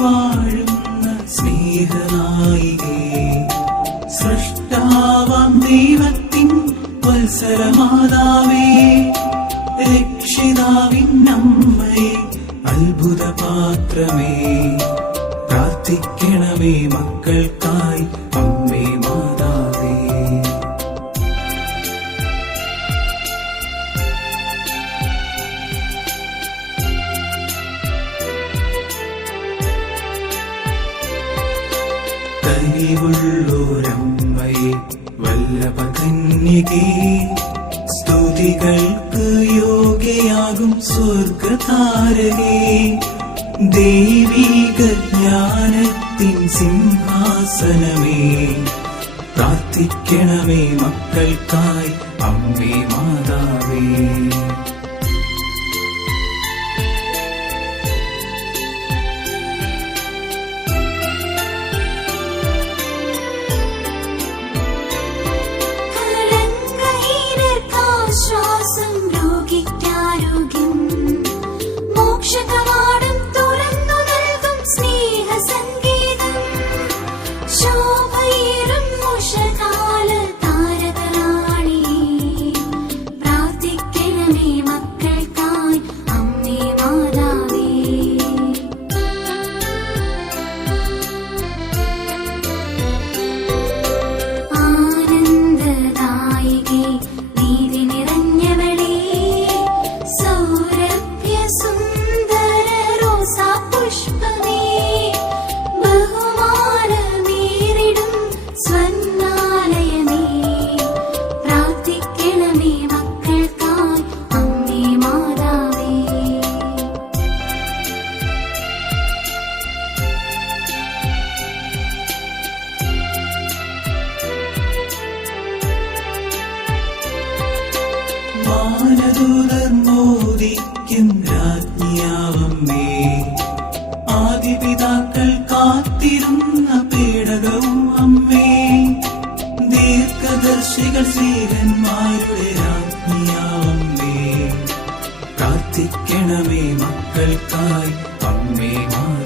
വാഴുന്ന സ്നേഹനായികേ സൃഷ്ടാവാം ദൈവത്തിൻ വത്സരമാതാവേ രക്ഷിതാവിൻ അമ്മയെ അത്ഭുത പാത്രമേ പ്രാർത്ഥിക്കണമേ മക്കൾക്കായി കനിവുള്ളോരമ്മയെ വല്ലഭകന്യകേ സ്തുതികൾക്ക് യോഗ്യയാകും സ്വർഗതാരകേ. ദൈവീക ജ്ഞാനത്തിൻ സിംഹാസനമേ. പ്രാർത്ഥിക്കണമേ മക്കൾക്കായി അമ്മേ മാതാവേ. മാനദൂതർ മോദിക്കും രാജ്ഞിയാവമ്മേ ആദിപിതാക്കൾ കാത്തിരുന്ന പേടകവും അമ്മേ. ദീർഘദർശികൾ രാജ്ഞിയാവമ്മേ പ്രാർത്ഥിക്കണമേ മക്കൾക്കായി അമ്മേ മാതാവേ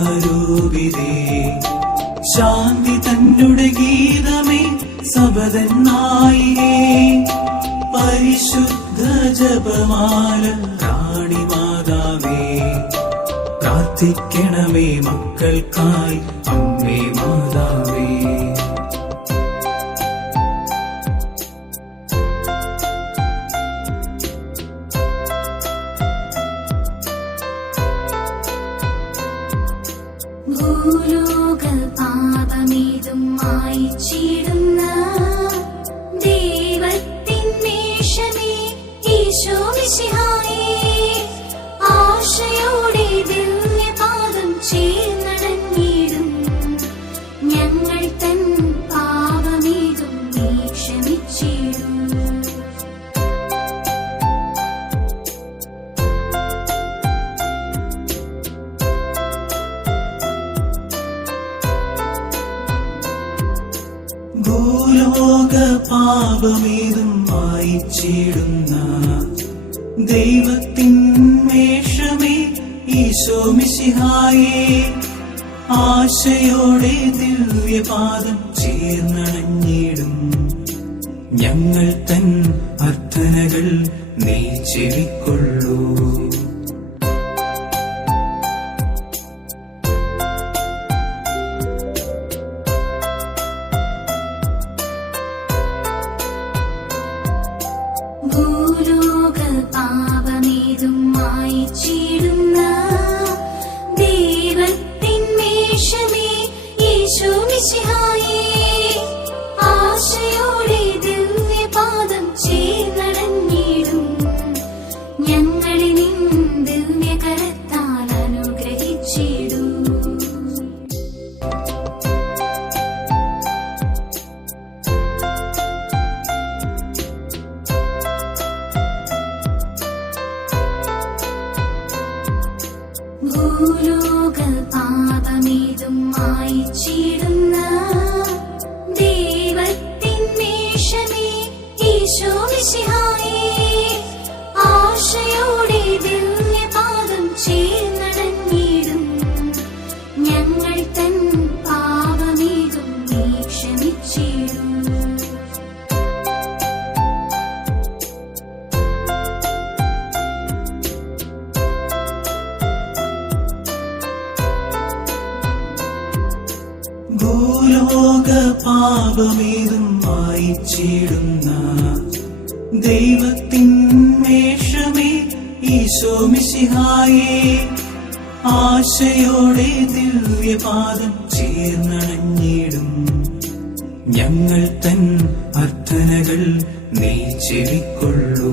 സ്വർഗാരൂപിതേ ശാന്തി തന്നുടെ ഗീതമേ സബതന്നായികേ പരിശുദ്ധ ജപമാല റാണി മാതാവേ. പ്രാർത്ഥിക്കണമേ മക്കൾക്കായി അമ്മേ മാതാവേ. ഭൂലോക പാപമേതും മായിച്ചിടുന്ന പാപമേതും വായിച്ചിടുന്ന ദൈവത്തിൻ മേഷമേ ഈശോ മിശിഹായേ. ആശയോടെ ദിവ്യപാദം ചേർന്നണഞ്ഞിടും ഞങ്ങൾ തൻ അർത്ഥനകൾ നീ ചെവിക്കൊള്ളൂ. മായിച്ചിടുന്ന ഭൂലോക പാപമേതും മായിച്ചിടുന്ന ദൈവത്തിൻ മേഷമേ ഈശോ മിശിഹായേ പാപമേതും വായിച്ചിടുന്ന ദൈവത്തിൻ മേഷമേ ഈശോ മിശിഹായേ. ആശയോടെ ദിവ്യപാദം ചേർന്നണഞ്ഞിടും ഞങ്ങൾ തൻ അർത്ഥനകൾ നീ ചെവിക്കൊള്ളൂ